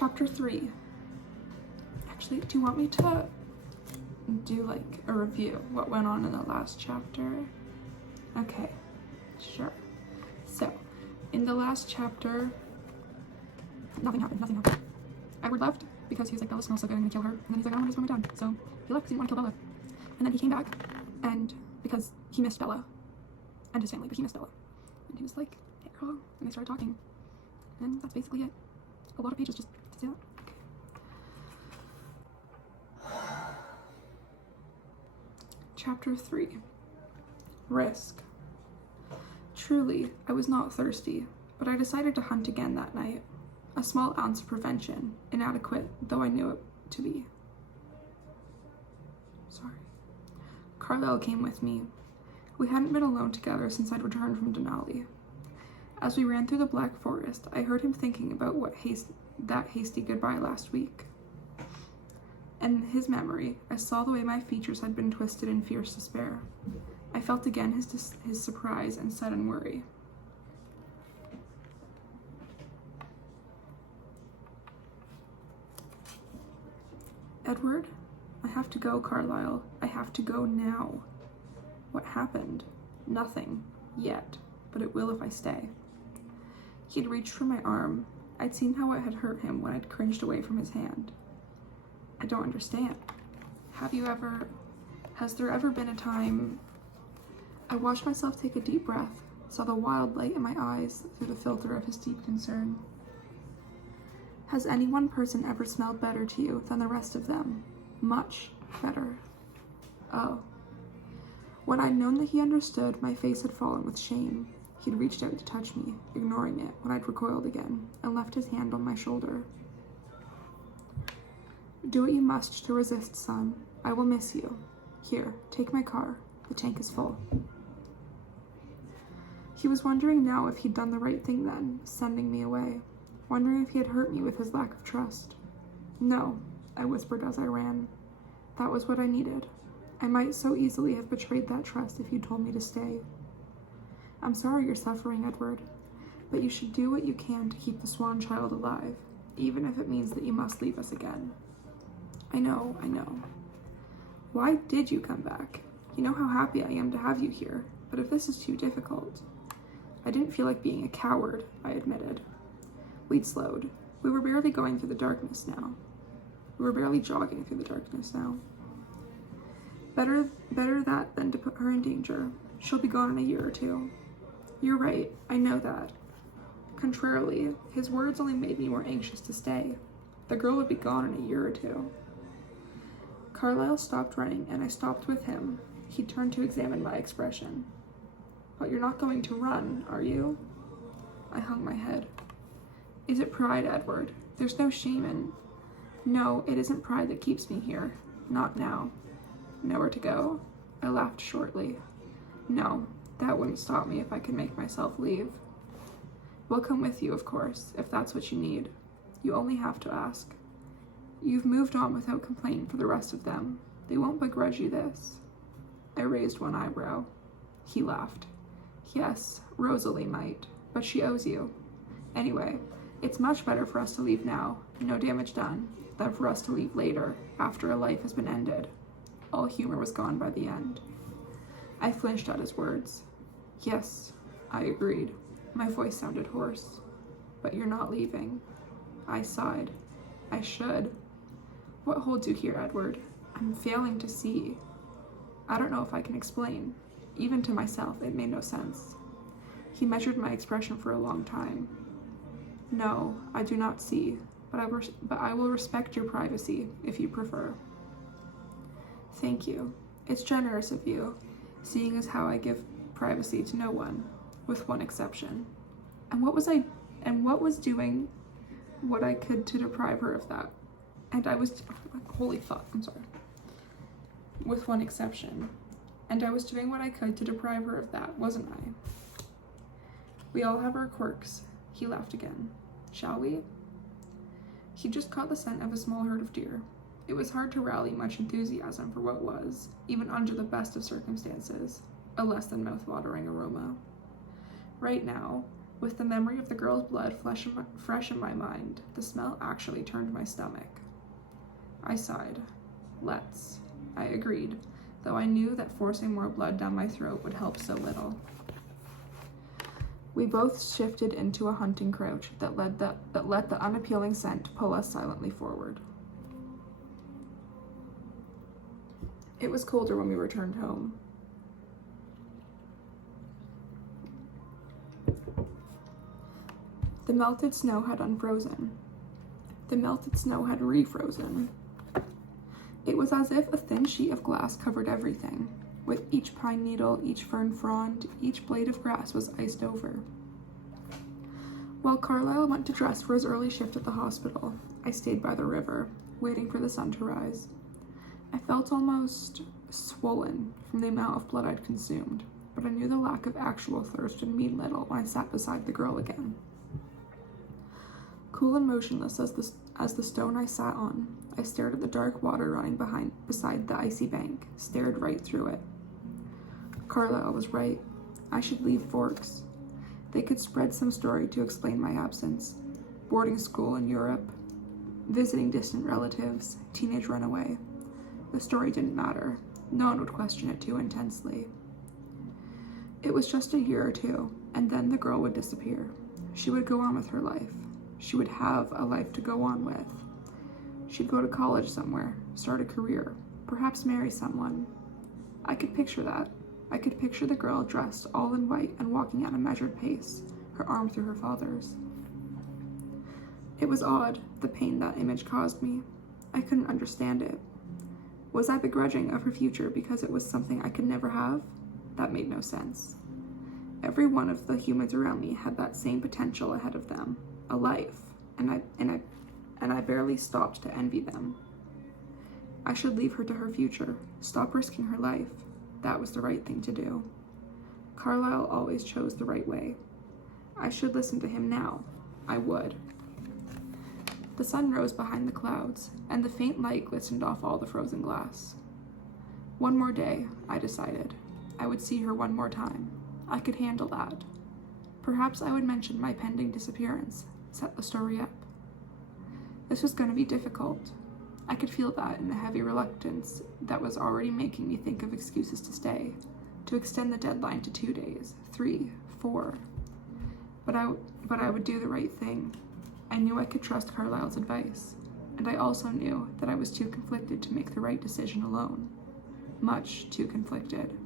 Chapter 3. Actually, do you want me to do like a review what went on in the last chapter? Okay, sure. So, in the last chapter, nothing happened. Edward left because he was like, Bella smells so good, I'm gonna kill her. And then he's like, I don't want to destroy my dad. So he left because he didn't want to kill Bella. And then he came back, and because he missed Bella and his family, but he missed Bella. And he was like, hey girl, and they started talking. And that's basically it. A lot of pages just to say that. Okay. Chapter 3. Risk. Truly, I was not thirsty, but I decided to hunt again that night. A small ounce of prevention, inadequate though I knew it to be. Sorry. Carlisle came with me. We hadn't been alone together since I'd returned from Denali. As we ran through the Black Forest, I heard him thinking about that hasty goodbye last week. And in his memory, I saw the way my features had been twisted in fierce despair. I felt again his surprise and sudden worry. Edward, I have to go, Carlisle. I have to go now. What happened? Nothing. Yet. But it will if I stay. He had reached for my arm. I'd seen how it had hurt him when I'd cringed away from his hand. I don't understand. Has there ever been a time... I watched myself take a deep breath, saw the wild light in my eyes through the filter of his deep concern. Has any one person ever smelled better to you than the rest of them? Much better. Oh. When I'd known that he understood, my face had fallen with shame. He'd reached out to touch me, ignoring it when I'd recoiled again, and left his hand on my shoulder. Do what you must to resist, son. I will miss you. Here, take my car. The tank is full. He was wondering now if he'd done the right thing then, sending me away. Wondering if he had hurt me with his lack of trust. No, I whispered as I ran. That was what I needed. I might so easily have betrayed that trust if you told me to stay. I'm sorry you're suffering, Edward, but you should do what you can to keep the swan child alive, even if it means that you must leave us again. I know. Why did you come back? You know how happy I am to have you here, but if this is too difficult... I didn't feel like being a coward, I admitted. We'd slowed. We were barely going through the darkness now. We were barely jogging through the darkness now. Better that than to put her in danger. She'll be gone in a year or two. You're right, I know that. Contrarily, his words only made me more anxious to stay. The girl would be gone in a year or two. Carlisle stopped running, and I stopped with him. He turned to examine my expression. But you're not going to run, are you? I hung my head. Is it pride, Edward? There's no shame in... No, it isn't pride that keeps me here. Not now. Nowhere to go? I laughed shortly. No, that wouldn't stop me if I could make myself leave. We'll come with you, of course, if that's what you need. You only have to ask. You've moved on without complaint for the rest of them. They won't begrudge you this. I raised one eyebrow. He laughed. Yes, Rosalie might, but she owes you. Anyway, it's much better for us to leave now, no damage done, than for us to leave later, after a life has been ended. All humor was gone by the end. I flinched at his words. Yes, I agreed. My voice sounded hoarse. But you're not leaving. I sighed. I should. What holds you here, Edward? I'm failing to see. I don't know if I can explain. Even to myself, it made no sense. He measured my expression for a long time. No, I do not see, but I will respect your privacy, if you prefer. Thank you. It's generous of you, seeing as how I give privacy to no one, with one exception. And what was doing what I could to deprive her of that? And I was, holy fuck, I'm sorry. With one exception. And I was doing what I could to deprive her of that, wasn't I? We all have our quirks. He laughed again. Shall we? He just caught the scent of a small herd of deer. It was hard to rally much enthusiasm for what was, even under the best of circumstances, a less than mouth-watering aroma. Right now, With the memory of the girl's blood fresh in my mind, the smell actually turned my stomach. I sighed. Let's. I agreed, though I knew that forcing more blood down my throat would help so little. We both shifted into a hunting crouch that let the unappealing scent pull us silently forward. It was colder when we returned home. The melted snow had unfrozen. The melted snow had refrozen. It was as if a thin sheet of glass covered everything, with each pine needle, each fern frond, each blade of grass was iced over. While Carlisle went to dress for his early shift at the hospital, I stayed by the river, waiting for the sun to rise. I felt almost swollen from the amount of blood I'd consumed, but I knew the lack of actual thirst would mean little when I sat beside the girl again. Cool and motionless as the stone I sat on, I stared at the dark water running beside the icy bank, stared right through it. Carlisle was right. I should leave Forks. They could spread some story to explain my absence. Boarding school in Europe, visiting distant relatives, teenage runaway. The story didn't matter. No one would question it too intensely. It was just a year or two, and then the girl would disappear. She would go on with her life. She would have a life to go on with. She'd go to college somewhere, start a career, perhaps marry someone. I could picture that. I could picture the girl dressed all in white and walking at a measured pace, her arm through her father's. It was odd, the pain that image caused me. I couldn't understand it. Was I begrudging of her future because it was something I could never have? That made no sense. Every one of the humans around me had that same potential ahead of them, a life, and I barely stopped to envy them. I should leave her to her future, stop risking her life. That was the right thing to do. Carlisle always chose the right way. I should listen to him now. I would. The sun rose behind the clouds, and the faint light glistened off all the frozen glass. One more day, I decided. I would see her one more time. I could handle that. Perhaps I would mention my pending disappearance, set the story up. This was going to be difficult. I could feel that in the heavy reluctance that was already making me think of excuses to stay, to extend the deadline to 2 days, 3, 4. But I would do the right thing. I knew I could trust Carlisle's advice, and I also knew that I was too conflicted to make the right decision alone. Much too conflicted.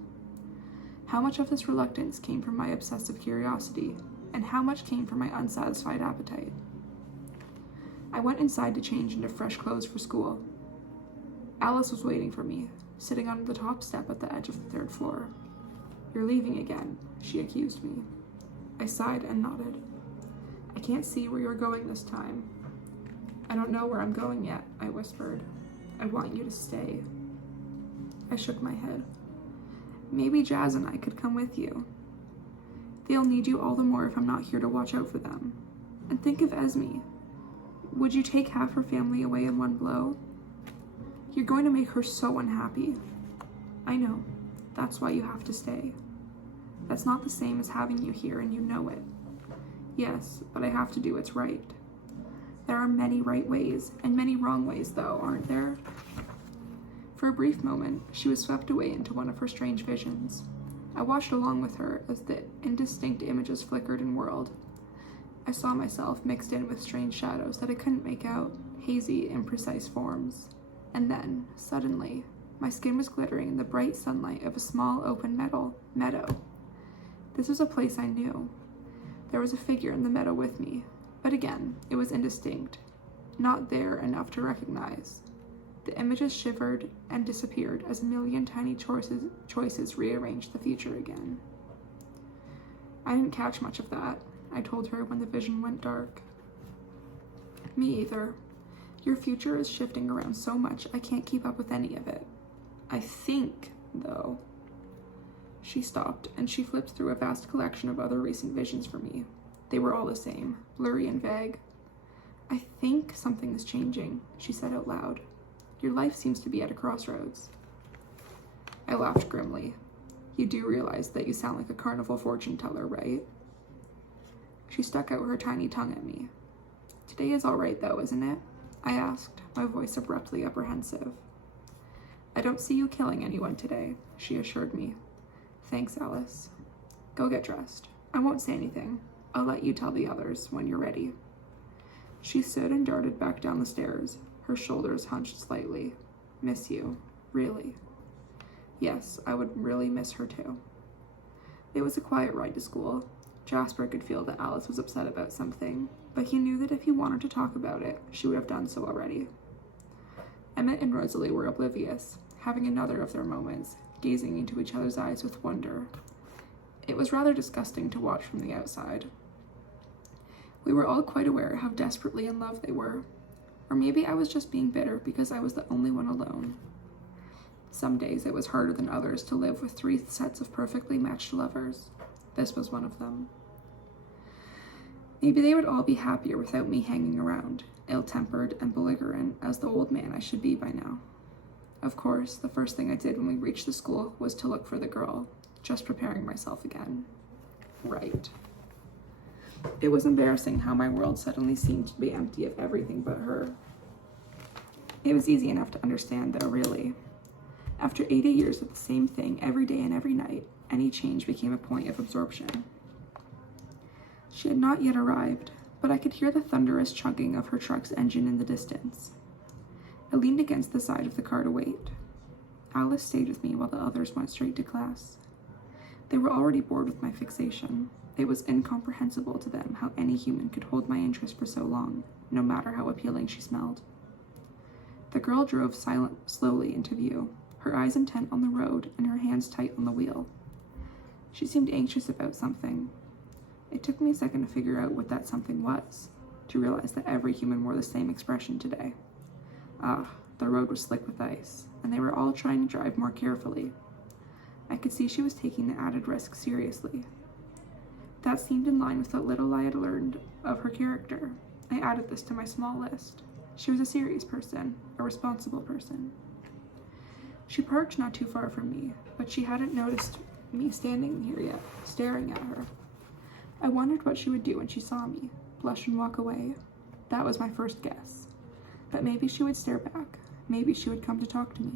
How much of this reluctance came from my obsessive curiosity, and how much came from my unsatisfied appetite? I went inside to change into fresh clothes for school. Alice was waiting for me, sitting on the top step at the edge of the 3rd floor. "You're leaving again," she accused me. I sighed and nodded. "I can't see where you're going this time." "I don't know where I'm going yet," I whispered. "I want you to stay." I shook my head. "Maybe Jazz and I could come with you. They'll need you all the more if I'm not here to watch out for them. And think of Esme. Would you take half her family away in one blow? You're going to make her so unhappy." "I know. That's why you have to stay. That's not the same as having you here, and you know it." "Yes, but I have to do what's right." "There are many right ways, and many wrong ways, though, aren't there?" For a brief moment, she was swept away into one of her strange visions. I watched along with her as the indistinct images flickered and whirled. I saw myself mixed in with strange shadows that I couldn't make out, hazy, imprecise forms. And then, suddenly, my skin was glittering in the bright sunlight of a small open meadow. This was a place I knew. There was a figure in the meadow with me, but again, it was indistinct, not there enough to recognize. The images shivered and disappeared as a million tiny choices rearranged the future again. "I didn't catch much of that," I told her when the vision went dark. "Me either. Your future is shifting around so much I can't keep up with any of it. I think, though." She stopped, and she flipped through a vast collection of other recent visions for me. They were all the same, blurry and vague. "I think something is changing," she said out loud. "Your life seems to be at a crossroads." I laughed grimly. "You do realize that you sound like a carnival fortune teller, right?" She stuck out her tiny tongue at me. "Today is all right, though, isn't it?" I asked, my voice abruptly apprehensive. "I don't see you killing anyone today," she assured me. "Thanks, Alice. Go get dressed. I won't say anything. I'll let you tell the others when you're ready." She stood and darted back down the stairs, her shoulders hunched slightly. "Miss you. Really?" Yes, I would really miss her too. It was a quiet ride to school. Jasper could feel that Alice was upset about something, but he knew that if he wanted to talk about it, she would have done so already. Emmett and Rosalie were oblivious, having another of their moments, gazing into each other's eyes with wonder. It was rather disgusting to watch from the outside. We were all quite aware how desperately in love they were, or maybe I was just being bitter because I was the only one alone. Some days it was harder than others to live with 3 sets of perfectly matched lovers. This was one of them. Maybe they would all be happier without me hanging around, ill-tempered and belligerent as the old man I should be by now. Of course, the first thing I did when we reached the school was to look for the girl, just preparing myself again. Right. It was embarrassing how my world suddenly seemed to be empty of everything but her. It was easy enough to understand, though, really. After 80 years of the same thing every day and every night, any change became a point of absorption. She had not yet arrived, but I could hear the thunderous chugging of her truck's engine in the distance. I leaned against the side of the car to wait. Alice stayed with me while the others went straight to class. They were already bored with my fixation. It was incomprehensible to them how any human could hold my interest for so long, no matter how appealing she smelled. The girl drove slowly into view, her eyes intent on the road and her hands tight on the wheel. She seemed anxious about something. It took me a second to figure out what that something was, to realize that every human wore the same expression today. The road was slick with ice, and they were all trying to drive more carefully. I could see she was taking the added risk seriously. That seemed in line with what little I had learned of her character. I added this to my small list. She was a serious person, a responsible person. She parked not too far from me, but she hadn't noticed me standing here yet, staring at her. I wondered what she would do when she saw me, blush and walk away. That was my first guess. But maybe she would stare back. Maybe she would come to talk to me.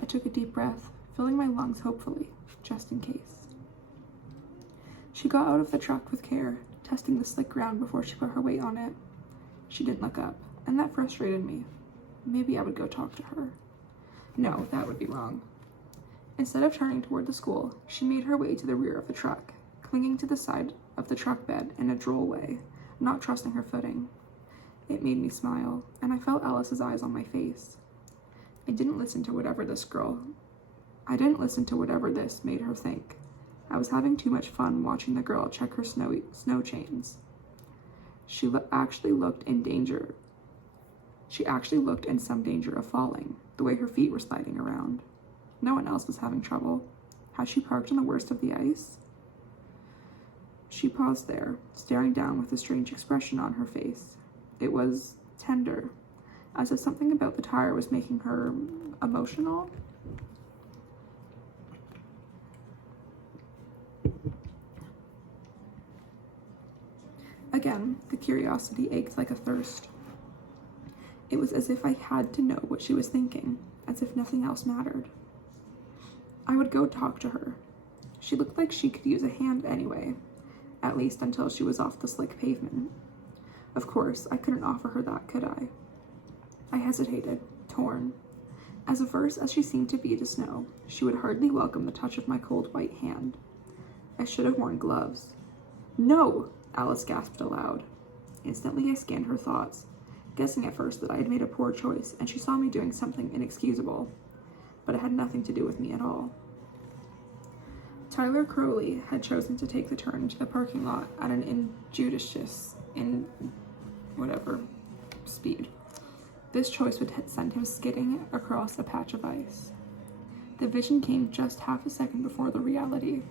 I took a deep breath, filling my lungs hopefully, just in case. She got out of the truck with care, testing the slick ground before she put her weight on it. She didn't look up, and that frustrated me. Maybe I would go talk to her. No, that would be wrong. Instead of turning toward the school, she made her way to the rear of the truck, clinging to the side of the truck bed in a droll way, not trusting her footing. It made me smile, and I felt Alice's eyes on my face. I didn't listen to whatever this made her think. I was having too much fun watching the girl check her snow chains. She actually looked in some danger of falling, the way her feet were sliding around. No one else was having trouble. Had she parked on the worst of the ice? She paused there, staring down with a strange expression on her face. It was tender, as if something about the tire was making her emotional. Again, the curiosity ached like a thirst. It was as if I had to know what she was thinking, as if nothing else mattered. I would go talk to her. She looked like she could use a hand anyway, at least until she was off the slick pavement. Of course, I couldn't offer her that, could I? I hesitated, torn. As averse as she seemed to be to snow, she would hardly welcome the touch of my cold white hand. I should have worn gloves. "No!" Alice gasped aloud. Instantly I scanned her thoughts, guessing at first that I had made a poor choice and she saw me doing something inexcusable, but it had nothing to do with me at all. Tyler Crowley had chosen to take the turn into the parking lot at an injudicious speed. This choice would send him skidding across a patch of ice. The vision came just half a second before the reality.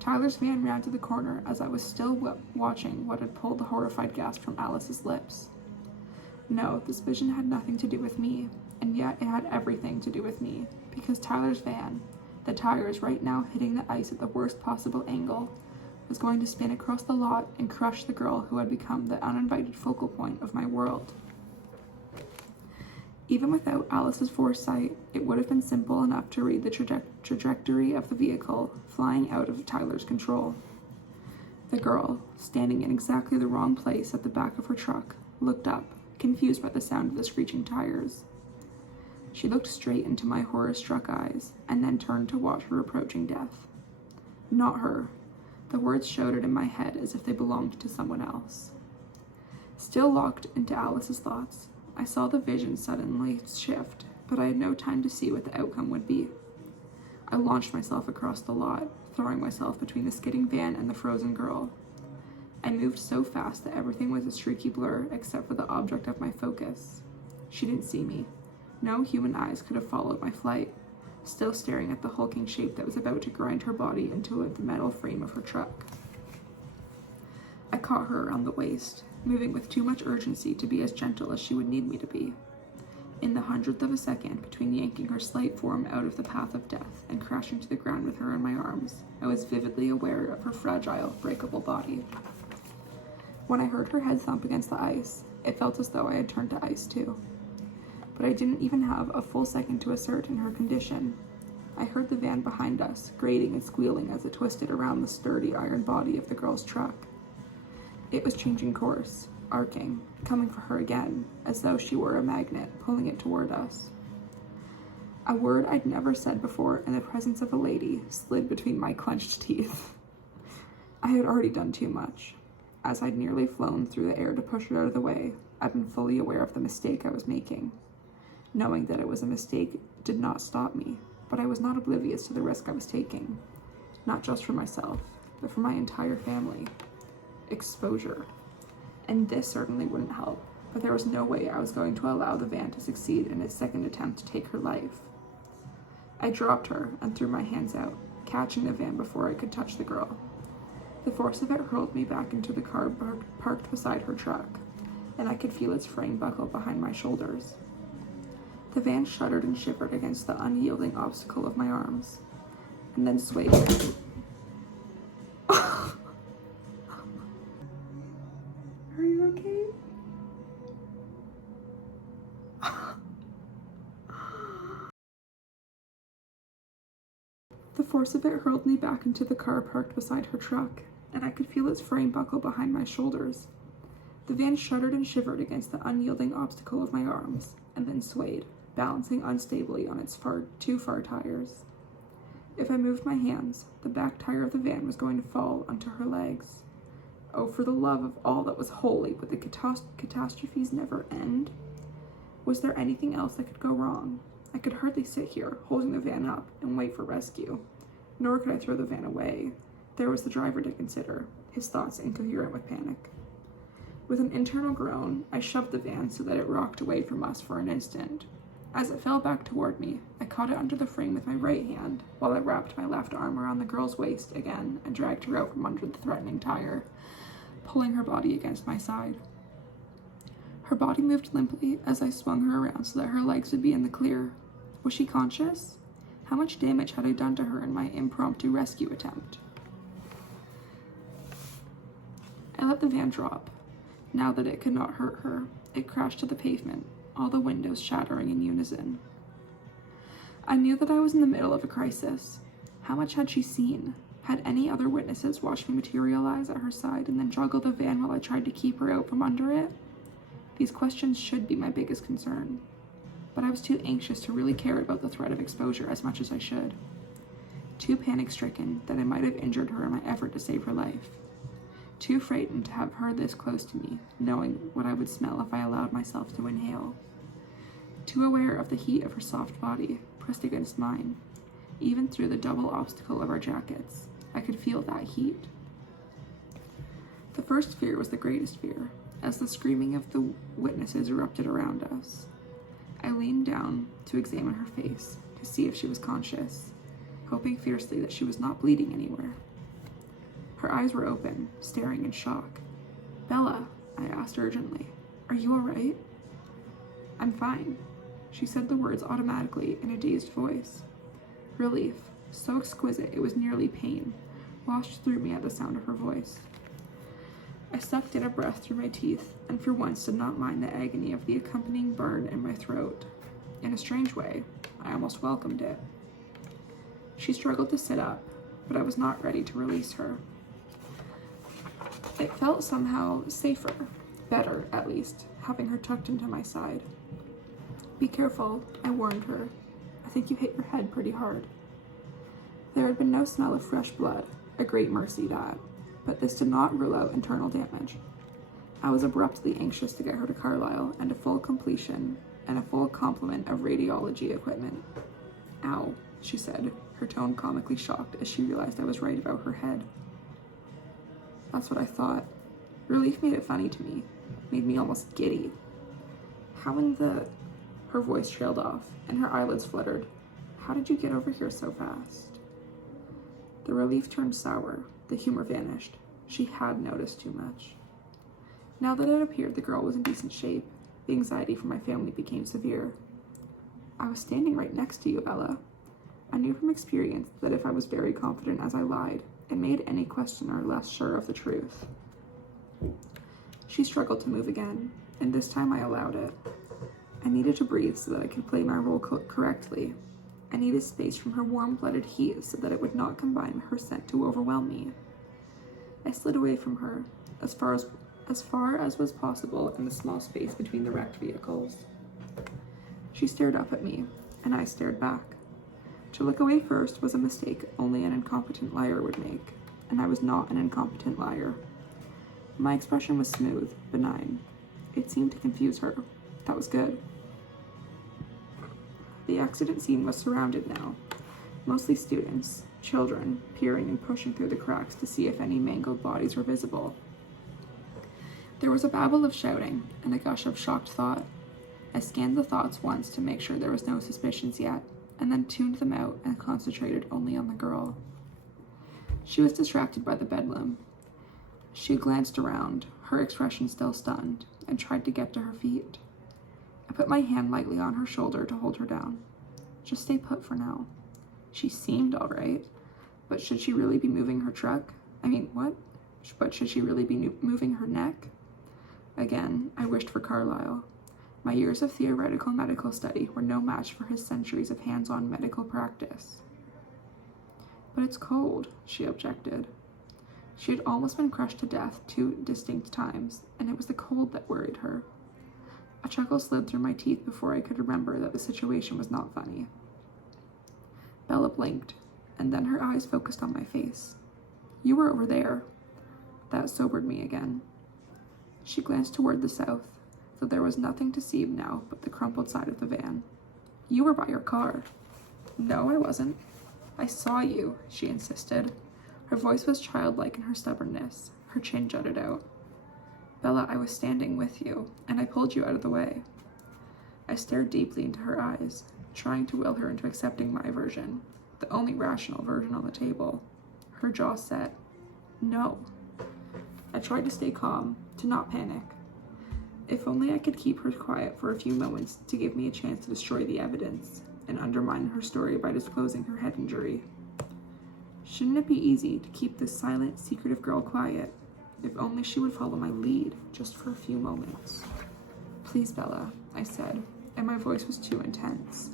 Tyler's van rounded the corner as I was still watching what had pulled the horrified gasp from Alice's lips. No, this vision had nothing to do with me, and yet it had everything to do with me, because Tyler's van, the tires right now hitting the ice at the worst possible angle, was going to spin across the lot and crush the girl who had become the uninvited focal point of my world. Even without Alice's foresight, it would have been simple enough to read the trajectory of the vehicle flying out of Tyler's control. The girl, standing in exactly the wrong place at the back of her truck, looked up, confused by the sound of the screeching tires. She looked straight into my horror-struck eyes and then turned to watch her approaching death. Not her. The words shouted in my head as if they belonged to someone else. Still locked into Alice's thoughts, I saw the vision suddenly shift, but I had no time to see what the outcome would be. I launched myself across the lot, throwing myself between the skidding van and the frozen girl. I moved so fast that everything was a streaky blur except for the object of my focus. She didn't see me. No human eyes could have followed my flight, still staring at the hulking shape that was about to grind her body into the metal frame of her truck. I caught her around the waist, moving with too much urgency to be as gentle as she would need me to be. In the hundredth of a second between yanking her slight form out of the path of death and crashing to the ground with her in my arms, I was vividly aware of her fragile, breakable body. When I heard her head thump against the ice, it felt as though I had turned to ice too. But I didn't even have a full second to ascertain her condition. I heard the van behind us, grating and squealing as it twisted around the sturdy iron body of the girl's truck. It was changing course, arcing, coming for her again, as though she were a magnet, pulling it toward us. A word I'd never said before in the presence of a lady slid between my clenched teeth. I had already done too much. As I'd nearly flown through the air to push it out of the way, I'd been fully aware of the mistake I was making. Knowing that it was a mistake did not stop me, but I was not oblivious to the risk I was taking. Not just for myself, but for my entire family. Exposure. And this certainly wouldn't help, but there was no way I was going to allow the van to succeed in its second attempt to take her life. I dropped her and threw my hands out, catching the van before I could touch the girl. The force of it hurled me back into the car parked beside her truck, and I could feel its frame buckle behind my shoulders. The van shuddered and shivered against the unyielding obstacle of my arms, and then swayed. Are you okay? The force of it hurled me back into the car parked beside her truck, and I could feel its frame buckle behind my shoulders. The van shuddered and shivered against the unyielding obstacle of my arms, and then swayed, balancing unstably on its two far tires. If I moved my hands, the back tire of the van was going to fall onto her legs. Oh, for the love of all that was holy, would the catastrophes never end? Was there anything else that could go wrong? I could hardly sit here, holding the van up, and wait for rescue. Nor could I throw the van away. There was the driver to consider, his thoughts incoherent with panic. With an internal groan, I shoved the van so that it rocked away from us for an instant. As it fell back toward me, I caught it under the frame with my right hand, while I wrapped my left arm around the girl's waist again and dragged her out from under the threatening tire, pulling her body against my side. Her body moved limply as I swung her around so that her legs would be in the clear. Was she conscious? How much damage had I done to her in my impromptu rescue attempt? I let the van drop. Now that it could not hurt her, it crashed to the pavement, all the windows shattering in unison. I knew that I was in the middle of a crisis. How much had she seen? Had any other witnesses watched me materialize at her side and then juggle the van while I tried to keep her out from under it? These questions should be my biggest concern, but I was too anxious to really care about the threat of exposure as much as I should. Too panic-stricken that I might have injured her in my effort to save her life. Too frightened to have her this close to me, knowing what I would smell if I allowed myself to inhale. Too aware of the heat of her soft body, pressed against mine. Even through the double obstacle of our jackets, I could feel that heat. The first fear was the greatest fear, as the screaming of the witnesses erupted around us. I leaned down to examine her face, to see if she was conscious, hoping fiercely that she was not bleeding anywhere. Her eyes were open, staring in shock. "Bella," I asked urgently, "are you all right?" "I'm fine." She said the words automatically in a dazed voice. Relief, so exquisite it was nearly pain, washed through me at the sound of her voice. I sucked in a breath through my teeth, and for once did not mind the agony of the accompanying burn in my throat. In a strange way, I almost welcomed it. She struggled to sit up, but I was not ready to release her. It felt somehow safer, better at least, having her tucked into my side. Be careful, I warned her. I think you hit your head pretty hard. There had been no smell of fresh blood, a great mercy that, but this did not rule out internal damage. I was abruptly anxious to get her to Carlisle and a full completion and a full complement of radiology equipment. Ow, she said, her tone comically shocked as she realized I was right about her head. That's what I thought. Relief made it funny to me, made me almost giddy. How in the... Her voice trailed off, and her eyelids fluttered. How did you get over here so fast? The relief turned sour. The humor vanished. She had noticed too much. Now that it appeared the girl was in decent shape, the anxiety for my family became severe. I was standing right next to you, Bella. I knew from experience that if I was very confident as I lied, it made any questioner less sure of the truth. She struggled to move again, and this time I allowed it. I needed to breathe so that I could play my role correctly. I needed space from her warm-blooded heat so that it would not combine her scent to overwhelm me. I slid away from her, as far as was possible in the small space between the wrecked vehicles. She stared up at me, and I stared back. To look away first was a mistake only an incompetent liar would make, and I was not an incompetent liar. My expression was smooth, benign. It seemed to confuse her. That was good. The accident scene was surrounded now, mostly students, children, peering and pushing through the cracks to see if any mangled bodies were visible. There was a babble of shouting and a gush of shocked thought. I scanned the thoughts once to make sure there was no suspicions yet, and then tuned them out and concentrated only on the girl. She was distracted by the bedlam. She glanced around, her expression still stunned, and tried to get to her feet. I put my hand lightly on her shoulder to hold her down. Just stay put for now. She seemed all right, but should she really be moving her truck? But should she really be moving her neck? Again, I wished for Carlisle. My years of theoretical medical study were no match for his centuries of hands-on medical practice. But it's cold, she objected. She had almost been crushed to death 2 distinct times, and it was the cold that worried her. A chuckle slid through my teeth before I could remember that the situation was not funny. Bella blinked, and then her eyes focused on my face. You were over there. That sobered me again. She glanced toward the south, though there was nothing to see now but the crumpled side of the van. You were by your car. No, I wasn't. I saw you, she insisted. Her voice was childlike in her stubbornness. Her chin jutted out. Bella, I was standing with you, and I pulled you out of the way. I stared deeply into her eyes, trying to will her into accepting my version, the only rational version on the table. Her jaw set. No. I tried to stay calm, to not panic. If only I could keep her quiet for a few moments to give me a chance to destroy the evidence and undermine her story by disclosing her head injury. Shouldn't it be easy to keep this silent, secretive girl quiet? If only she would follow my lead, just for a few moments. Please, Bella, I said, and my voice was too intense,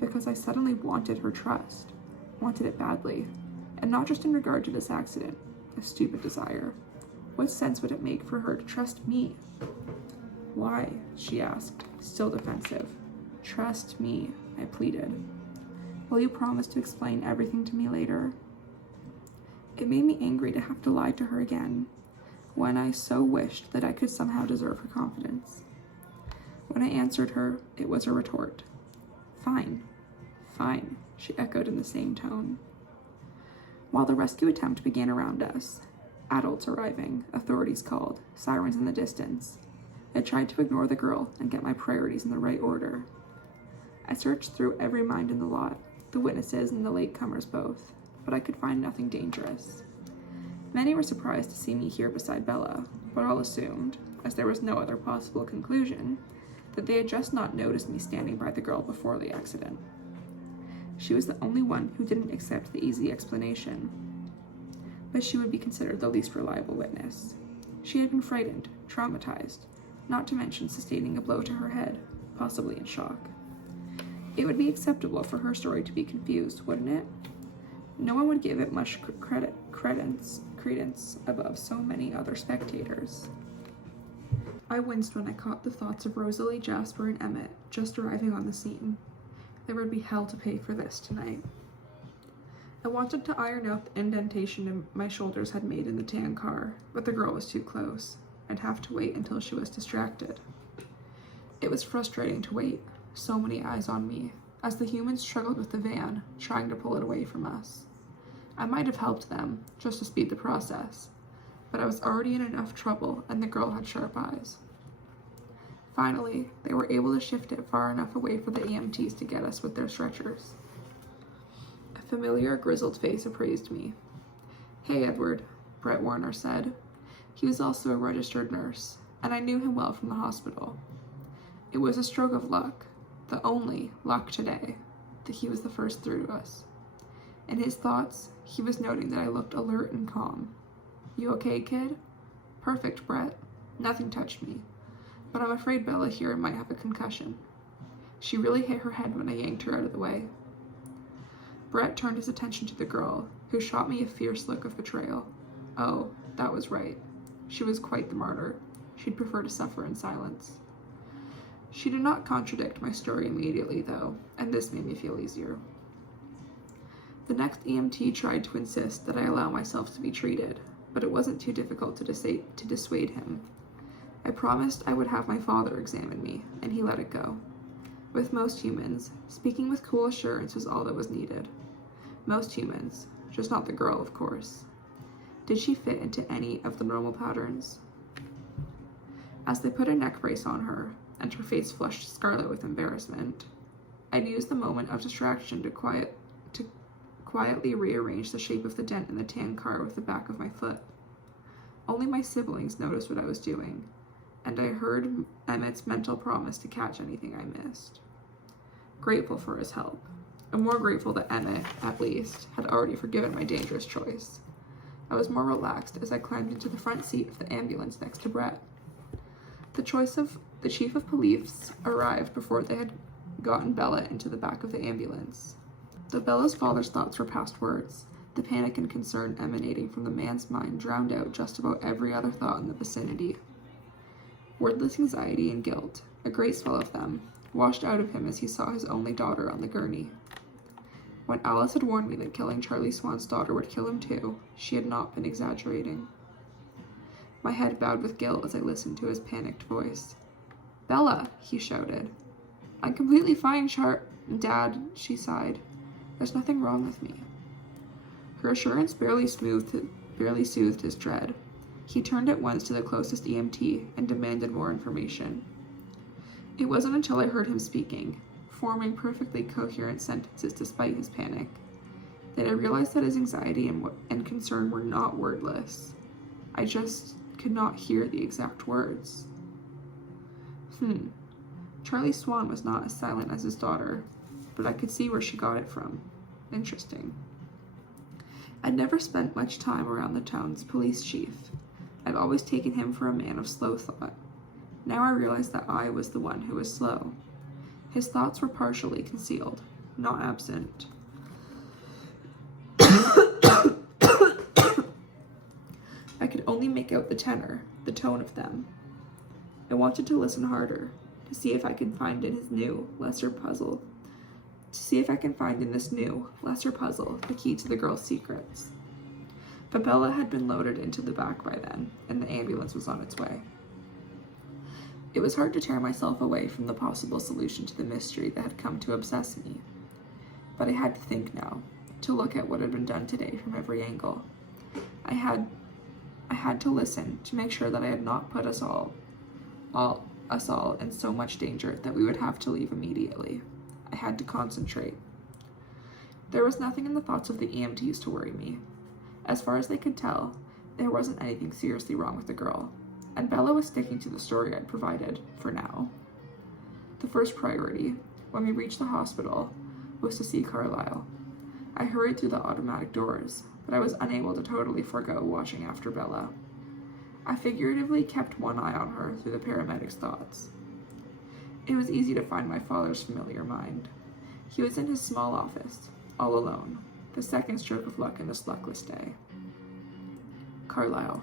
because I suddenly wanted her trust, wanted it badly, and not just in regard to this accident, a stupid desire. What sense would it make for her to trust me? Why? She asked, still defensive. Trust me, I pleaded. Will you promise to explain everything to me later? It made me angry to have to lie to her again, when I so wished that I could somehow deserve her confidence. When I answered her, it was a retort. Fine, fine, she echoed in the same tone. While the rescue attempt began around us, adults arriving, authorities called, sirens in the distance, I tried to ignore the girl and get my priorities in the right order. I searched through every mind in the lot, the witnesses and the latecomers both, but I could find nothing dangerous. Many were surprised to see me here beside Bella, but all assumed, as there was no other possible conclusion, that they had just not noticed me standing by the girl before the accident. She was the only one who didn't accept the easy explanation. but she would be considered the least reliable witness. She had been frightened, traumatized, not to mention sustaining a blow to her head, possibly in shock. It would be acceptable for her story to be confused, wouldn't it? No one would give it much credence above so many other spectators. I winced when I caught the thoughts of Rosalie, Jasper, and Emmett just arriving on the scene. There would be hell to pay for this tonight. I wanted to iron out the indentation my shoulders had made in the tan car, but the girl was too close. I'd have to wait until she was distracted. It was frustrating to wait, so many eyes on me, as the humans struggled with the van, trying to pull it away from us. I might have helped them, just to speed the process, but I was already in enough trouble, and the girl had sharp eyes. Finally, they were able to shift it far enough away for the EMTs to get us with their stretchers. A familiar, grizzled face appraised me. "Hey, Edward," Brett Warner said. He was also a registered nurse, and I knew him well from the hospital. It was a stroke of luck, the only luck today, that he was the first through to us. In his thoughts, he was noting that I looked alert and calm. "You okay, kid?" "Perfect, Brett. Nothing touched me. But I'm afraid Bella here might have a concussion. She really hit her head when I yanked her out of the way." Brett turned his attention to the girl, who shot me a fierce look of betrayal. Oh, that was right. She was quite the martyr. She'd prefer to suffer in silence. She did not contradict my story immediately, though, and this made me feel easier. The next EMT tried to insist that I allow myself to be treated, but it wasn't too difficult to dissuade him. I promised I would have my father examine me, and he let it go. With most humans, speaking with cool assurance was all that was needed. Most humans, just not the girl, of course. Did she fit into any of the normal patterns? As they put a neck brace on her, and her face flushed scarlet with embarrassment, I'd used the moment of distraction to quietly rearrange the shape of the dent in the tan car with the back of my foot. Only my siblings noticed what I was doing, and I heard Emmett's mental promise to catch anything I missed. Grateful for his help, and more grateful that Emmett, at least, had already forgiven my dangerous choice. I was more relaxed as I climbed into the front seat of the ambulance next to Brett. The chief of police arrived before they had gotten Bella into the back of the ambulance. Though Bella's father's thoughts were past words, the panic and concern emanating from the man's mind drowned out just about every other thought in the vicinity. Wordless anxiety and guilt, a great swell of them, washed out of him as he saw his only daughter on the gurney. When Alice had warned me that killing Charlie Swan's daughter would kill him too, she had not been exaggerating. My head bowed with guilt as I listened to his panicked voice. "Bella," he shouted. "I'm completely fine, Dad," she sighed. "There's nothing wrong with me." Her assurance barely soothed his dread. He turned at once to the closest EMT and demanded more information. It wasn't until I heard him speaking, forming perfectly coherent sentences despite his panic, that I realized that his anxiety and concern were not wordless. I just could not hear the exact words. Charlie Swan was not as silent as his daughter, but I could see where she got it from. Interesting. I'd never spent much time around the town's police chief. I've always taken him for a man of slow thought. Now I realized that I was the one who was slow. His thoughts were partially concealed, not absent. I could only make out the tenor, the tone of them. I wanted to listen harder, to see if I could find in this new, lesser puzzle the key to the girl's secrets. But Bella had been loaded into the back by then, and the ambulance was on its way. It was hard to tear myself away from the possible solution to the mystery that had come to obsess me. But I had to think now, to look at what had been done today from every angle. I had to listen to make sure that I had not put us all in so much danger that we would have to leave immediately. I had to concentrate. There was nothing in the thoughts of the EMTs to worry me. As far as they could tell, there wasn't anything seriously wrong with the girl, and Bella was sticking to the story I'd provided, for now. The first priority, when we reached the hospital, was to see Carlisle. I hurried through the automatic doors, but I was unable to totally forego watching after Bella. I figuratively kept one eye on her through the paramedic's thoughts. It was easy to find my father's familiar mind. He was in his small office, all alone, the second stroke of luck in this luckless day. Carlisle.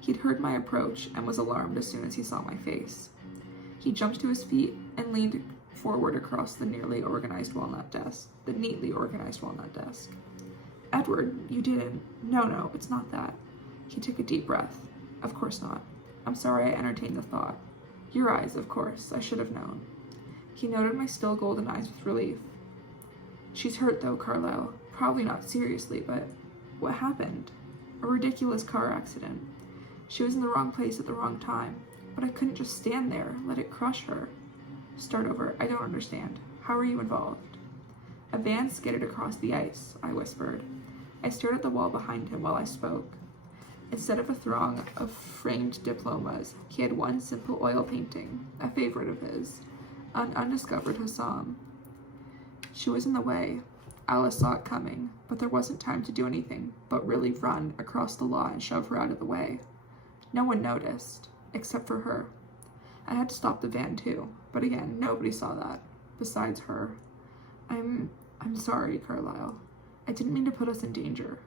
He'd heard my approach and was alarmed as soon as he saw my face. He jumped to his feet and leaned forward across the neatly organized walnut desk. Edward, you didn't. No, it's not that. He took a deep breath. Of course not. I'm sorry I entertained the thought. Your eyes, of course. I should have known. He noted my still golden eyes with relief. She's hurt, though, Carlisle. Probably not seriously, but what happened? A ridiculous car accident. She was in the wrong place at the wrong time, but I couldn't just stand there, let it crush her. Start over. I don't understand. How are you involved? A van skidded across the ice, I whispered. I stared at the wall behind him while I spoke. Instead of a throng of framed diplomas, he had one simple oil painting, a favorite of his, an undiscovered Hussam. She was in the way. Alice saw it coming, but there wasn't time to do anything but really run across the lawn and shove her out of the way. No one noticed, except for her. I had to stop the van too, but again, nobody saw that, besides her. I'm sorry, Carlisle. I didn't mean to put us in danger.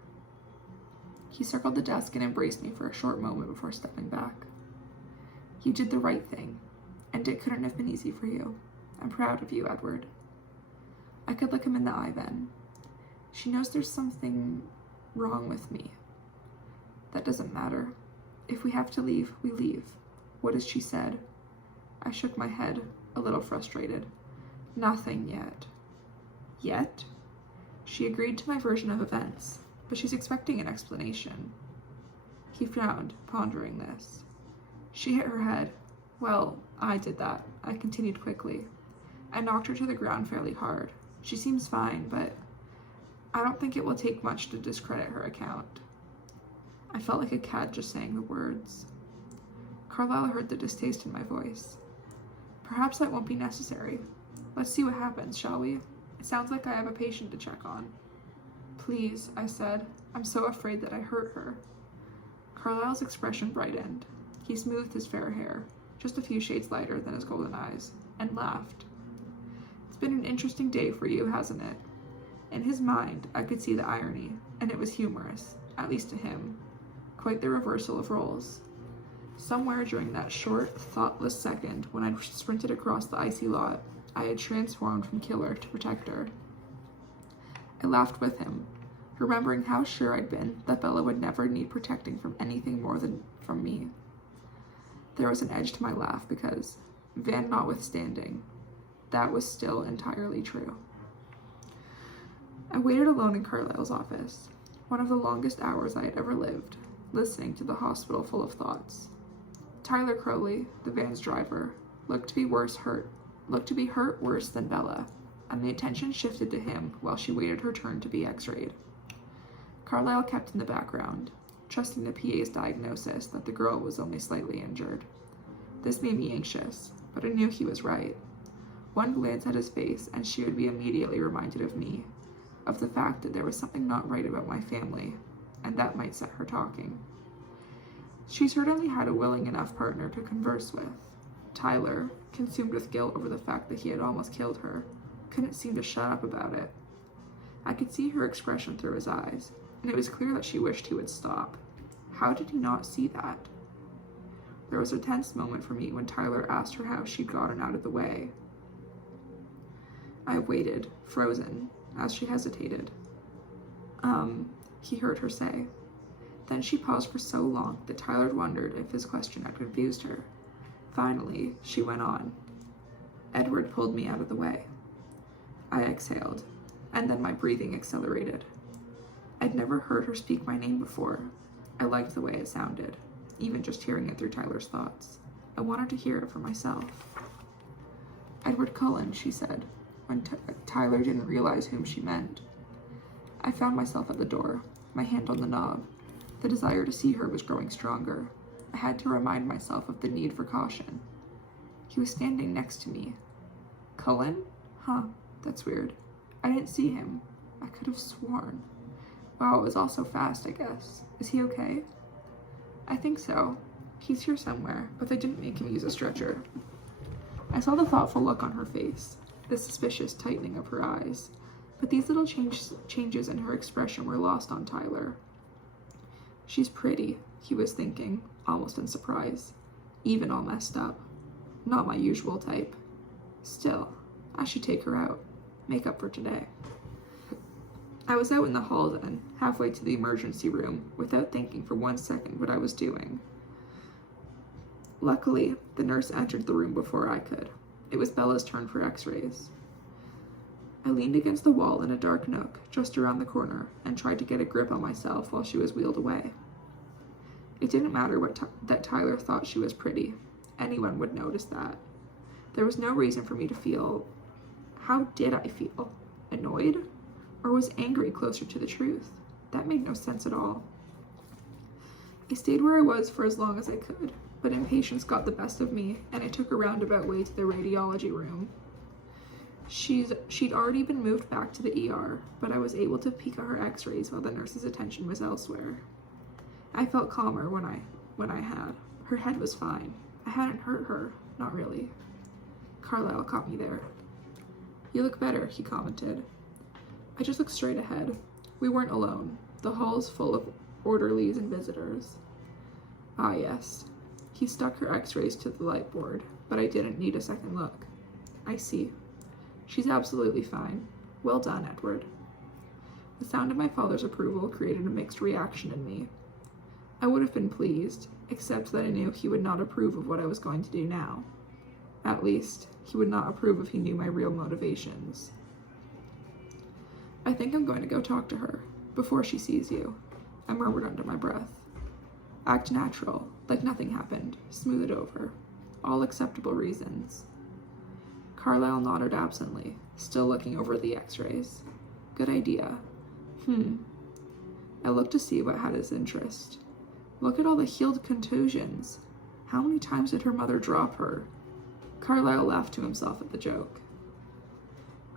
He circled the desk and embraced me for a short moment before stepping back. You did the right thing, and it couldn't have been easy for you. I'm proud of you, Edward. I could look him in the eye then. She knows there's something wrong with me. That doesn't matter. If we have to leave, we leave. What has she said? I shook my head, a little frustrated. Nothing yet. Yet? She agreed to my version of events, but she's expecting an explanation. He frowned, pondering this. She hit her head. Well, I did that. I continued quickly. I knocked her to the ground fairly hard. She seems fine, but I don't think it will take much to discredit her account. I felt like a cat just saying the words. Carlisle heard the distaste in my voice. Perhaps that won't be necessary. Let's see what happens, shall we? It sounds like I have a patient to check on. Please, I said. I'm so afraid that I hurt her. Carlisle's expression brightened. He smoothed his fair hair, just a few shades lighter than his golden eyes, and laughed. It's been an interesting day for you, hasn't it? In his mind, I could see the irony, and it was humorous, at least to him. Quite the reversal of roles. Somewhere during that short, thoughtless second when I sprinted across the icy lot, I had transformed from killer to protector. I laughed with him, remembering how sure I'd been that Bella would never need protecting from anything more than from me. There was an edge to my laugh because, Van notwithstanding, that was still entirely true. I waited alone in Carlisle's office, one of the longest hours I had ever lived, listening to the hospital full of thoughts. Tyler Crowley, the van's driver, looked to be hurt worse than Bella, and the attention shifted to him while she waited her turn to be x-rayed. Carlisle kept in the background, trusting the PA's diagnosis that the girl was only slightly injured. This made me anxious, but I knew he was right. One glance at his face, and she would be immediately reminded of me, of the fact that there was something not right about my family, and that might set her talking. She certainly had a willing enough partner to converse with. Tyler, consumed with guilt over the fact that he had almost killed her, couldn't seem to shut up about it. I could see her expression through his eyes, and it was clear that she wished he would stop. How did he not see that? There was a tense moment for me when Tyler asked her how she'd gotten out of the way. I waited, frozen, as she hesitated. He heard her say. Then she paused for so long that Tyler wondered if his question had confused her. Finally, she went on. Edward pulled me out of the way. I exhaled, and then my breathing accelerated. I'd never heard her speak my name before. I liked the way it sounded, even just hearing it through Tyler's thoughts. I wanted to hear it for myself. Edward Cullen, she said, when Tyler didn't realize whom she meant. I found myself at the door, my hand on the knob. The desire to see her was growing stronger. I had to remind myself of the need for caution. He was standing next to me. Cullen? Huh, that's weird. I didn't see him. I could have sworn. Wow, it was all so fast, I guess. Is he okay? I think so. He's here somewhere, but they didn't make him use a stretcher. I saw the thoughtful look on her face, the suspicious tightening of her eyes, but these little changes in her expression were lost on Tyler. She's pretty, he was thinking, almost in surprise. Even all messed up. Not my usual type. Still, I should take her out. Make up for today. I was out in the hall then, halfway to the emergency room, without thinking for 1 second what I was doing. Luckily, the nurse entered the room before I could. It was Bella's turn for x-rays. I leaned against the wall in a dark nook, just around the corner, and tried to get a grip on myself while she was wheeled away. It didn't matter that Tyler thought she was pretty. Anyone would notice that. There was no reason for me to feel... How did I feel? Annoyed? Or was angry closer to the truth? That made no sense at all. I stayed where I was for as long as I could, but impatience got the best of me, and I took a roundabout way to the radiology room. She'd already been moved back to the ER, but I was able to peek at her x-rays while the nurse's attention was elsewhere. I felt calmer when I had. Her head was fine. I hadn't hurt her, not really. Carlisle caught me there. You look better, he commented. I just looked straight ahead. We weren't alone. The hall's full of orderlies and visitors. Ah, yes. He stuck her x-rays to the light board, but I didn't need a second look. I see. She's absolutely fine. Well done, Edward. The sound of my father's approval created a mixed reaction in me. I would have been pleased, except that I knew he would not approve of what I was going to do now. At least, he would not approve if he knew my real motivations. I think I'm going to go talk to her, before she sees you, I murmured under my breath. Act natural, like nothing happened, smooth it over. All acceptable reasons. Carlisle nodded absently, still looking over the x-rays. Good idea. I looked to see what had his interest. Look at all the healed contusions. How many times did her mother drop her? Carlisle laughed to himself at the joke.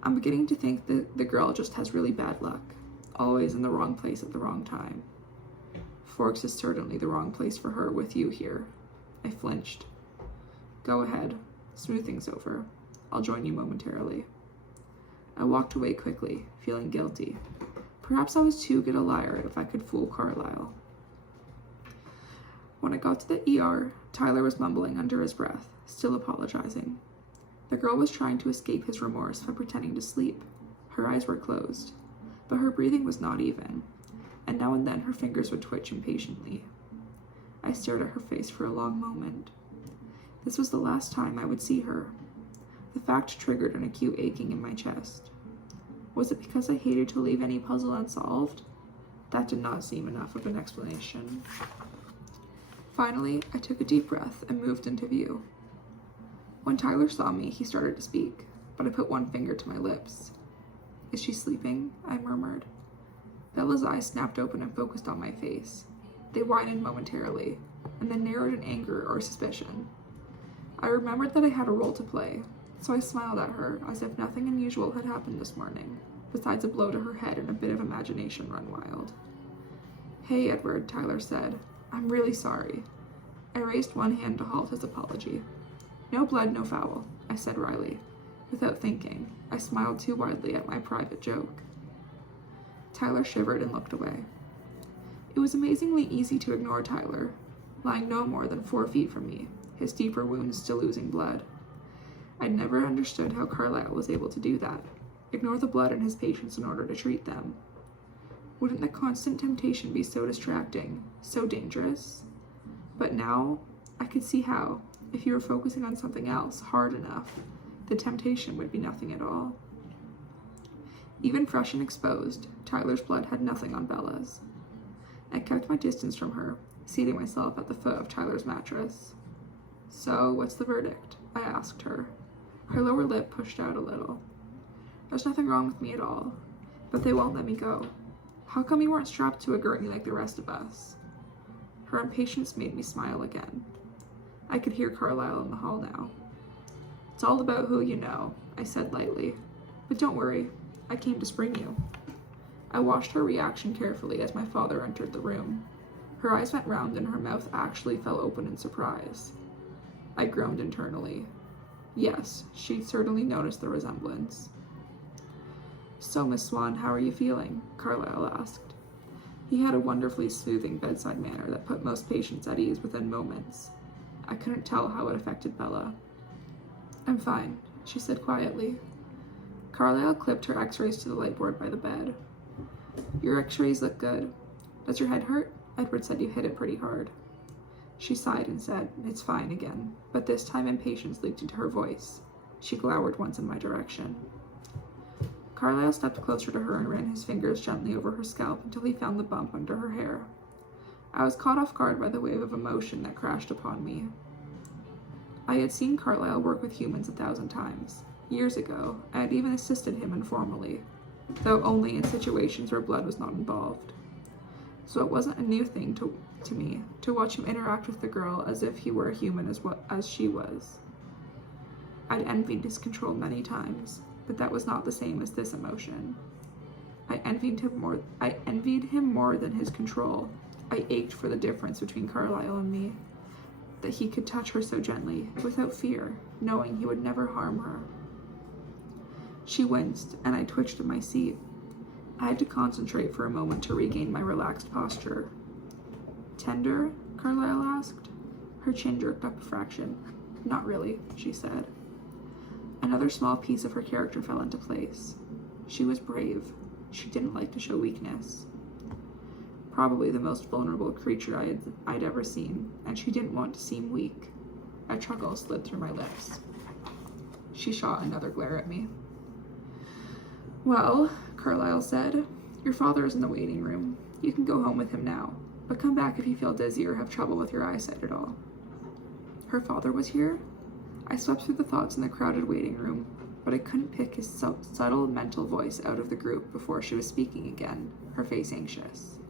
I'm beginning to think that the girl just has really bad luck, always in the wrong place at the wrong time. Forks is certainly the wrong place for her with you here. I flinched. Go ahead, smooth things over. I'll join you momentarily. I walked away quickly, feeling guilty. Perhaps I was too good a liar if I could fool Carlisle. When I got to the ER, Tyler was mumbling under his breath, still apologizing. The girl was trying to escape his remorse by pretending to sleep. Her eyes were closed, but her breathing was not even, and now and then her fingers would twitch impatiently. I stared at her face for a long moment. This was the last time I would see her. The fact triggered an acute aching in my chest. Was it because I hated to leave any puzzle unsolved? That did not seem enough of an explanation. Finally, I took a deep breath and moved into view. When Tyler saw me, he started to speak, but I put one finger to my lips. Is she sleeping? I murmured. Bella's eyes snapped open and focused on my face. They widened momentarily, and then narrowed in anger or suspicion. I remembered that I had a role to play, so I smiled at her as if nothing unusual had happened this morning, besides a blow to her head and a bit of imagination run wild. Hey, Edward, Tyler said. I'm really sorry. I raised one hand to halt his apology. No blood, no foul, I said wryly. Without thinking, I smiled too widely at my private joke. Tyler shivered and looked away. It was amazingly easy to ignore Tyler, lying no more than 4 feet from me, his deeper wounds still oozing blood. I'd never understood how Carlisle was able to do that, ignore the blood in his patients in order to treat them. Wouldn't the constant temptation be so distracting, so dangerous? But now, I could see how, if you were focusing on something else hard enough, the temptation would be nothing at all. Even fresh and exposed, Tyler's blood had nothing on Bella's. I kept my distance from her, seating myself at the foot of Tyler's mattress. So, what's the verdict? I asked her. Her lower lip pushed out a little. There's nothing wrong with me at all, but they won't let me go. How come you weren't strapped to a gurney like the rest of us? Her impatience made me smile again. I could hear Carlisle in the hall now. It's all about who you know, I said lightly. But don't worry, I came to spring you. I watched her reaction carefully as my father entered the room. Her eyes went round and her mouth actually fell open in surprise. I groaned internally. Yes, she'd certainly noticed the resemblance. "So, Miss Swan, how are you feeling?" Carlyle asked. He had a wonderfully soothing bedside manner that put most patients at ease within moments. I couldn't tell how it affected Bella. "I'm fine," she said quietly. Carlyle clipped her x-rays to the light board by the bed. "Your x-rays look good. Does your head hurt? Edward said you hit it pretty hard." She sighed and said, "It's fine," again, but this time impatience leaked into her voice. She glowered once in my direction. Carlyle stepped closer to her and ran his fingers gently over her scalp until he found the bump under her hair. I was caught off guard by the wave of emotion that crashed upon me. I had seen Carlyle work with humans 1,000 times. Years ago, I had even assisted him informally, though only in situations where blood was not involved. So it wasn't a new thing to me to watch him interact with the girl as if he were a human as she was. I'd envied his control many times, but that was not the same as this emotion. I envied him more than his control. I ached for the difference between Carlyle and me, that he could touch her so gently, without fear, knowing he would never harm her. She winced, and I twitched in my seat. I had to concentrate for a moment to regain my relaxed posture. "Tender?" Carlyle asked. Her chin jerked up a fraction. "Not really," she said. Another small piece of her character fell into place. She was brave. She didn't like to show weakness. Probably the most vulnerable creature I'd ever seen, and she didn't want to seem weak. A chuckle slid through my lips. She shot another glare at me. "Well," Carlyle said, "your father is in the waiting room. You can go home with him now, but come back if you feel dizzy or have trouble with your eyesight at all." Her father was here? I swept through the thoughts in the crowded waiting room, but I couldn't pick his subtle mental voice out of the group before she was speaking again, her face anxious.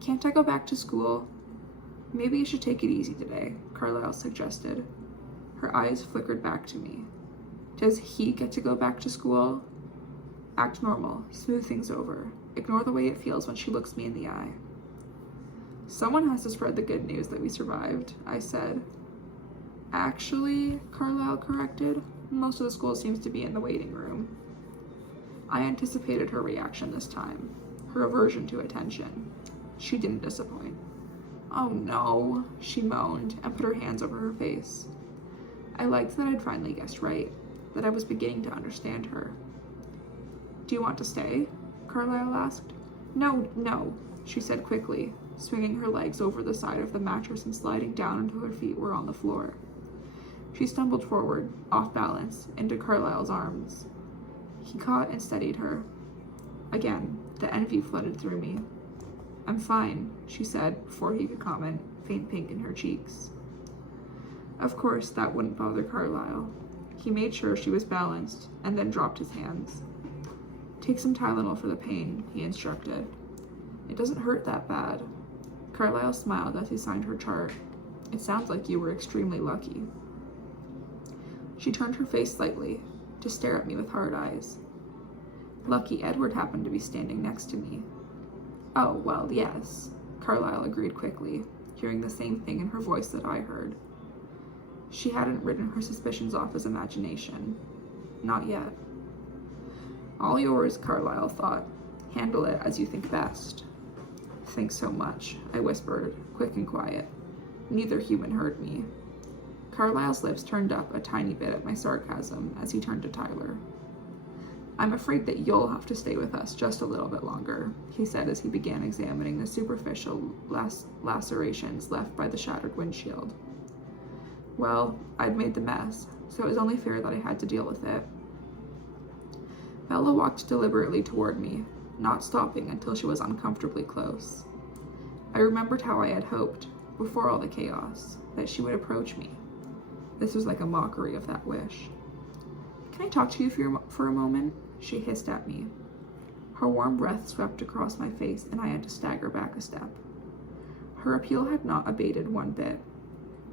"Can't I go back to school?" "Maybe you should take it easy today," Carlyle suggested. Her eyes flickered back to me. "Does he get to go back to school?" "Act normal, smooth things over. Ignore the way it feels when she looks me in the eye." "Someone has to spread the good news that we survived," I said. "Actually," Carlyle corrected, "most of the school seems to be in the waiting room." I anticipated her reaction this time, her aversion to attention. She didn't disappoint. "Oh no," she moaned and put her hands over her face. I liked that I'd finally guessed right, that I was beginning to understand her. "Do you want to stay?" Carlyle asked. No, she said quickly, swinging her legs over the side of the mattress and sliding down until her feet were on the floor. She stumbled forward, off balance, into Carlyle's arms. He caught and steadied her. Again, the envy flooded through me. "I'm fine," she said before he could comment, faint pink in her cheeks. Of course, that wouldn't bother Carlyle. He made sure she was balanced, and then dropped his hands. "Take some Tylenol for the pain," he instructed. "It doesn't hurt that bad." Carlyle smiled as he signed her chart. "It sounds like you were extremely lucky." She turned her face slightly, to stare at me with hard eyes. "Lucky Edward happened to be standing next to me." "Oh, well, yes," Carlyle agreed quickly, hearing the same thing in her voice that I heard. She hadn't written her suspicions off as imagination. Not yet. "All yours," Carlyle thought. "Handle it as you think best." "Thanks so much," I whispered, quick and quiet. Neither human heard me. Carlyle's lips turned up a tiny bit at my sarcasm as he turned to Tyler. "I'm afraid that you'll have to stay with us just a little bit longer," he said as he began examining the superficial lacerations left by the shattered windshield. Well, I'd made the mess, so it was only fair that I had to deal with it. Bella walked deliberately toward me, not stopping until she was uncomfortably close. I remembered how I had hoped, before all the chaos, that she would approach me. This was like a mockery of that wish. "Can I talk to you for a moment?" she hissed at me. Her warm breath swept across my face, and I had to stagger back a step. Her appeal had not abated one bit.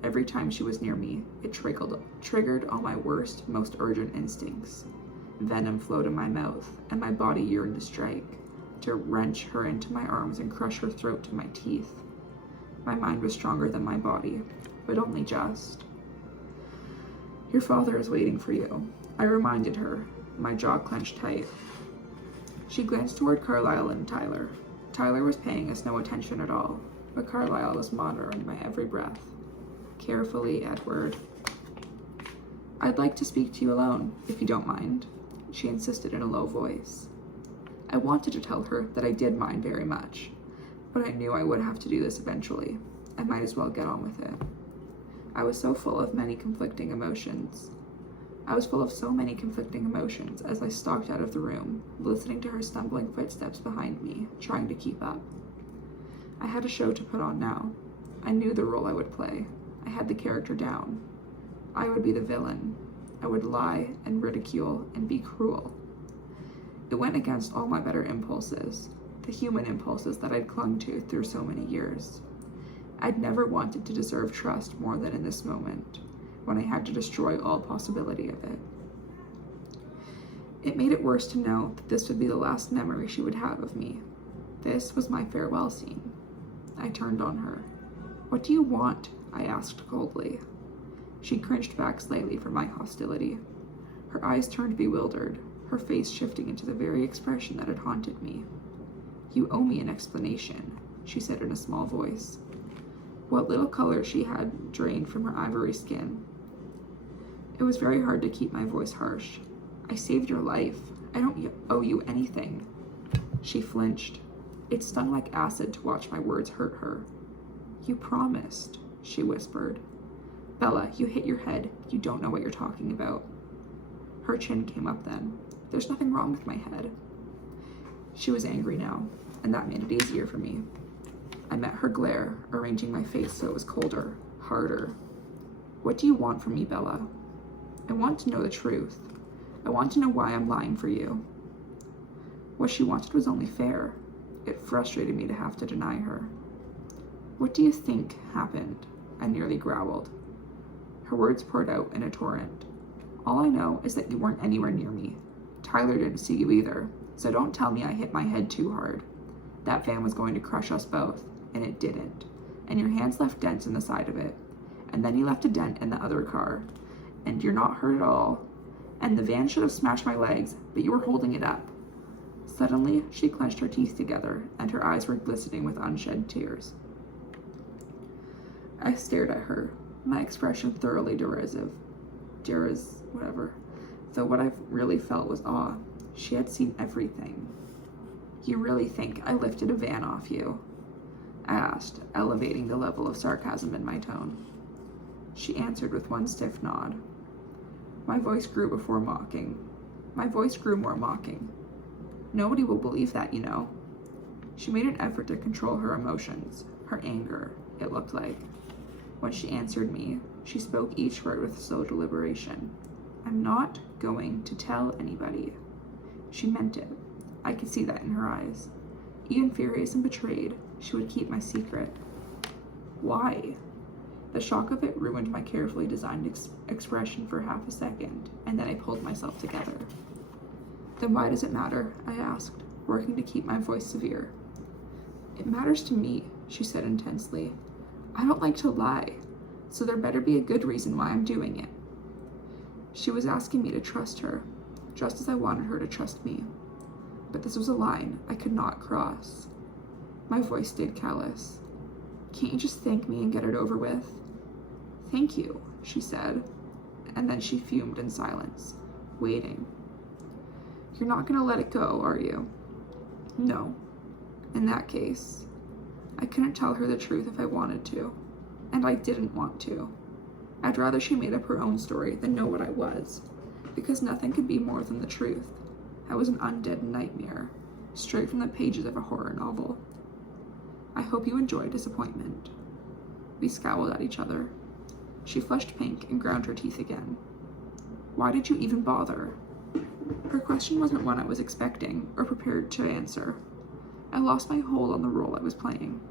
Every time she was near me, it triggered all my worst, most urgent instincts. Venom flowed in my mouth, and my body yearned to strike. to wrench her into my arms and crush her throat to my teeth. My mind was stronger than my body, but only just. "Your father is waiting for you," I reminded her, my jaw clenched tight. She glanced toward Carlisle and Tyler. Tyler was paying us no attention at all, but Carlisle was monitoring my every breath. "Carefully, Edward." "I'd like to speak to you alone, if you don't mind," she insisted in a low voice. I wanted to tell her that I did mind very much, but I knew I would have to do this eventually. I might as well get on with it. I was so full of so many conflicting emotions as I stalked out of the room, listening to her stumbling footsteps behind me, trying to keep up. I had a show to put on now. I knew the role I would play. I had the character down. I would be the villain. I would lie and ridicule and be cruel. It went against all my better impulses, the human impulses that I'd clung to through so many years. I'd never wanted to deserve trust more than in this moment, when I had to destroy all possibility of it. It made it worse to know that this would be the last memory she would have of me. This was my farewell scene. I turned on her. "What do you want?" I asked coldly. She cringed back slightly from my hostility. Her eyes turned bewildered, her face shifting into the very expression that had haunted me. "You owe me an explanation," she said in a small voice. What little color she had drained from her ivory skin. It was very hard to keep my voice harsh. "I saved your life. I don't owe you anything." She flinched. It stung like acid to watch my words hurt her. "You promised," she whispered. "Bella, you hit your head. You don't know what you're talking about." Her chin came up then. "There's nothing wrong with my head." She was angry now, and that made it easier for me. I met her glare, arranging my face so it was colder, harder. "What do you want from me, Bella?" "I want to know the truth. I want to know why I'm lying for you." What she wanted was only fair. It frustrated me to have to deny her. "What do you think happened?" I nearly growled. Her words poured out in a torrent. "All I know is that you weren't anywhere near me. Tyler didn't see you either, so don't tell me I hit my head too hard. That van was going to crush us both, and it didn't. And your hands left dents in the side of it. And then you left a dent in the other car. And you're not hurt at all. And the van should have smashed my legs, but you were holding it up." Suddenly, she clenched her teeth together, and her eyes were glistening with unshed tears. I stared at her, my expression thoroughly derisive. Though what I really felt was awe. She had seen everything. "You really think I lifted a van off you?" I asked, elevating the level of sarcasm in my tone. She answered with one stiff nod. My voice grew more mocking. "Nobody will believe that, you know." She made an effort to control her emotions, her anger, it looked like. When she answered me, she spoke each word with slow deliberation. "I'm not going to tell anybody." She meant it. I could see that in her eyes. Even furious and betrayed, she would keep my secret. Why? The shock of it ruined my carefully designed expression for half a second, and then I pulled myself together. "Then why does it matter?" I asked, working to keep my voice severe. "It matters to me," she said intensely. "I don't like to lie, so there better be a good reason why I'm doing it." She was asking me to trust her, just as I wanted her to trust me. But this was a line I could not cross. My voice stayed callous. "Can't you just thank me and get it over with?" "Thank you," she said, and then she fumed in silence, waiting. "You're not gonna let it go, are you?" "No." In that case, I couldn't tell her the truth if I wanted to, and I didn't want to. I'd rather she made up her own story than know what I was, because nothing could be more than the truth. I was an undead nightmare, straight from the pages of a horror novel. "I hope you enjoy disappointment." We scowled at each other. She flushed pink and ground her teeth again. "Why did you even bother?" Her question wasn't one I was expecting or prepared to answer. I lost my hold on the role I was playing.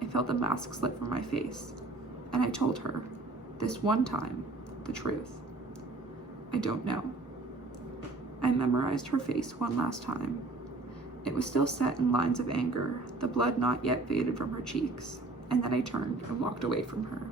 I felt the mask slip from my face, and I told her, this one time, the truth. "I don't know." I memorized her face one last time. It was still set in lines of anger, the blood not yet faded from her cheeks, and then I turned and walked away from her.